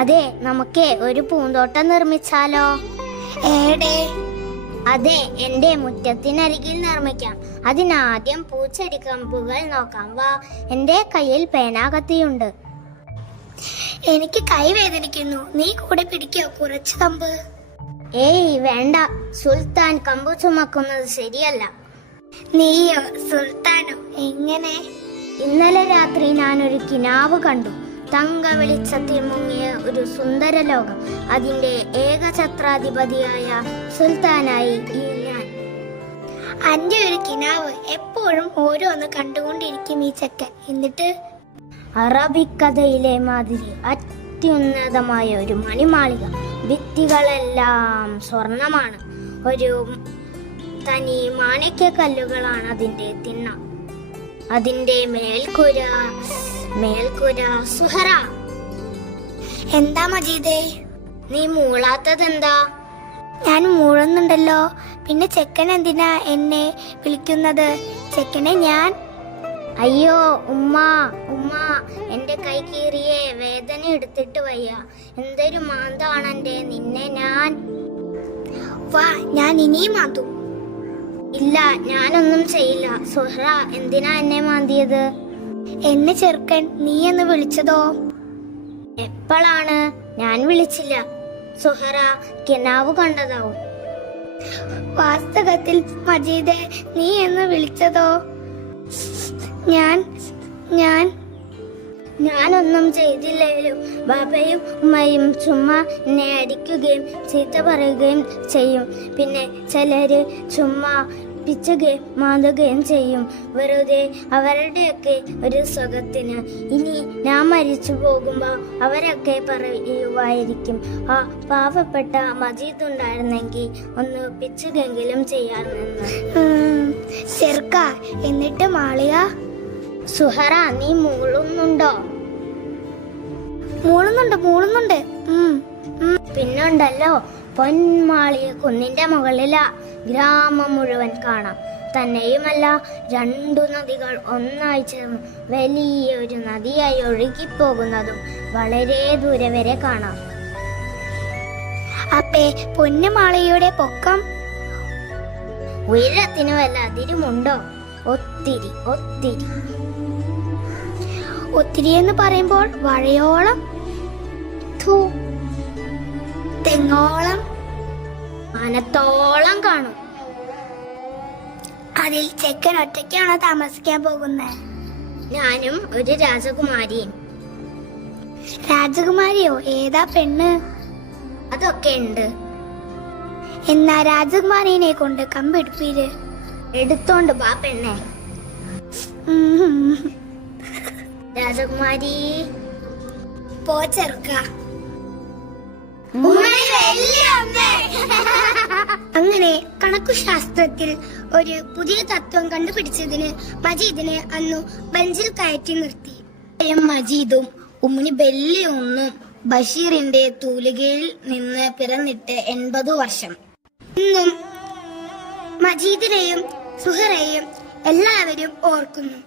അതെ, നമുക്ക് ഒരു പൂന്തോട്ടം നിർമ്മിച്ചാലോ? ഏടെ? അതെ, എന്റെ മുറ്റത്തിനരികിൽ നിർമ്മിക്കാം. അതിനാദ്യം പൂച്ചെടി കമ്പുകൾ നോക്കാം. വാ, എന്റെ കയ്യിൽ പേനാകത്തിയുണ്ട്. എനിക്ക് കൈ വേദനിക്കുന്നു. നീ കൂടെ പിടിക്കോ കുറച്ച് കമ്പ്? ഏയ് വേണ്ട, സുൽത്താൻ കമ്പു ചുമക്കുന്നത് ശരിയല്ല. നീയോ സുൽത്താനോ? എങ്ങനെ? ഇന്നലെ രാത്രി ഞാനൊരു കിനാവ് കണ്ടു. തങ്ക വെളിച്ചത്തിൽ മുങ്ങിയ ഒരു സുന്ദര ലോകം. അതിന്റെ ഏകഛത്രാധിപതിയായ സുൽത്താനായി ഞാൻ. അന്റെ ഒരു കിനാവ് എപ്പോഴും ഓരോന്ന് കണ്ടുകൊണ്ടിരിക്കും ഈ ചെക്കൻ. എന്നിട്ട് അറബിക്കഥയിലെ മാതിരി അത്യുന്നതമായ ഒരു മണിമാളിക. ഭിത്തികളെല്ലാം സ്വർണമാണ്. ഒരു തനി മാണിക്യ കല്ലുകളാണ് അതിന്റെ തിണ്ണ. അതിന്റെ മേൽക്കൂര സുഹറ. എന്താ മജീദേ, നീ മൂളാത്തതെന്താ? ഞാൻ മൂളുന്നുണ്ടല്ലോ. പിന്നെ ചെക്കൻ എന്തിനാ എന്നെ വിളിക്കുന്നത്? ചെക്കനെ ഞാൻ. അയ്യോ ഉമ്മ, എന്റെ കൈ കീറിയേ, വേദന എടുത്തിട്ട് വയ്യ. എന്തൊരു മാന്താണെന്റെ നിന്നെ ഞാൻ. വാ, ഞാൻ ഇനിയും മാന്തും. ഇല്ല, ഞാനൊന്നും ചെയ്യില്ല. സുഹറ, എന്തിനാ എന്നെ മാന്തിയത്? എന്നെ ചെറുക്കൻ നീ എന്ന് വിളിച്ചതോ? എപ്പോഴാണ്? ഞാൻ വിളിച്ചില്ല. സുഹറ കിനാവ് കണ്ടതാവും. വാസ്തവത്തിൽ മജീദെ, നീ എന്ന് വിളിച്ചതോ? ഞാനൊന്നും ചെയ്തില്ലല്ലോ. ബാബയും ഉമ്മയും ചുമ്മാ എന്നെ അടിക്കുകയും ചീത്ത പറയുകയും ചെയ്യും. പിന്നെ ചിലര് ചുമ്മാ പിച്ചുകയും മാന്തുകയും ചെയ്യും, വെറുതെ അവരുടെയൊക്കെ ഒരു സുഖത്തിന്. ഇനി ഞാൻ മരിച്ചു പോകുമ്പോ അവരൊക്കെ പറയുമായിരിക്കും, ആ പാവപ്പെട്ട മജീദ് ഉണ്ടായിരുന്നെങ്കിൽ ഒന്ന് പിച്ചുകെങ്കിലും ചെയ്യാമെന്ന്. ചെറുക്ക, എന്നിട്ട് മാളിക? സുഹറ, നീ മൂളുന്നുണ്ടോ? മൂളുന്നുണ്ട്. പിന്നുണ്ടല്ലോ, പൊന്മാളിക കുന്നിന്റെ മുകളിലാ. ഗ്രാമം മുഴുവൻ കാണാം. തന്നെയുമല്ല, 2 നദികൾ ഒന്നായി ചേർന്ന് വലിയൊരു നദിയായി ഒഴുകിപ്പോകുന്നതും വളരെ ദൂരെ വരെ കാണാം. അപ്പേ പൊന്നുമാളികയുടെ പൊക്കം? ഉയരത്തിന് വല്ല അതിരുമുണ്ടോ? ഒത്തിരി. ഒത്തിരി എന്ന് പറയുമ്പോൾ വഴയോളം, തെങ്ങോളം, മനത്തോളം കാണും. അതിൽ ചെക്കൻ ഒറ്റയ്ക്കാണോ താമസിക്കാൻ പോകുന്നത്? ഞാനും ഒരു രാജകുമാരിയും. രാജകുമാരിയോ? ഏതാ പെണ്ണ്? അതൊക്കെ ഉണ്ട്. എന്നാ രാജകുമാരിനെ കൊണ്ട് കമ്പെടുപ്പീര്. എടുത്തോണ്ട് ബാ പെണ്ണെ. രാജകുമാരി, പോ ചെറുക്ക. അങ്ങനെ കണക്കുശാസ്ത്രത്തിൽ ഒരു പുതിയ തത്വം കണ്ടുപിടിച്ചതിന് മജീദിനെ അന്നു ബെഞ്ചിൽ കയറ്റി നിർത്തി. മജീദും ഉമ്മിനി ബെല്ലിയൊന്നും ബഷീറിന്റെ തൂലികയിൽ നിന്ന് പിറന്നിട്ട് 80 വർഷം. ഇന്നും മജീദിനെയും സുഹറയെയും എല്ലാവരും ഓർക്കുന്നു.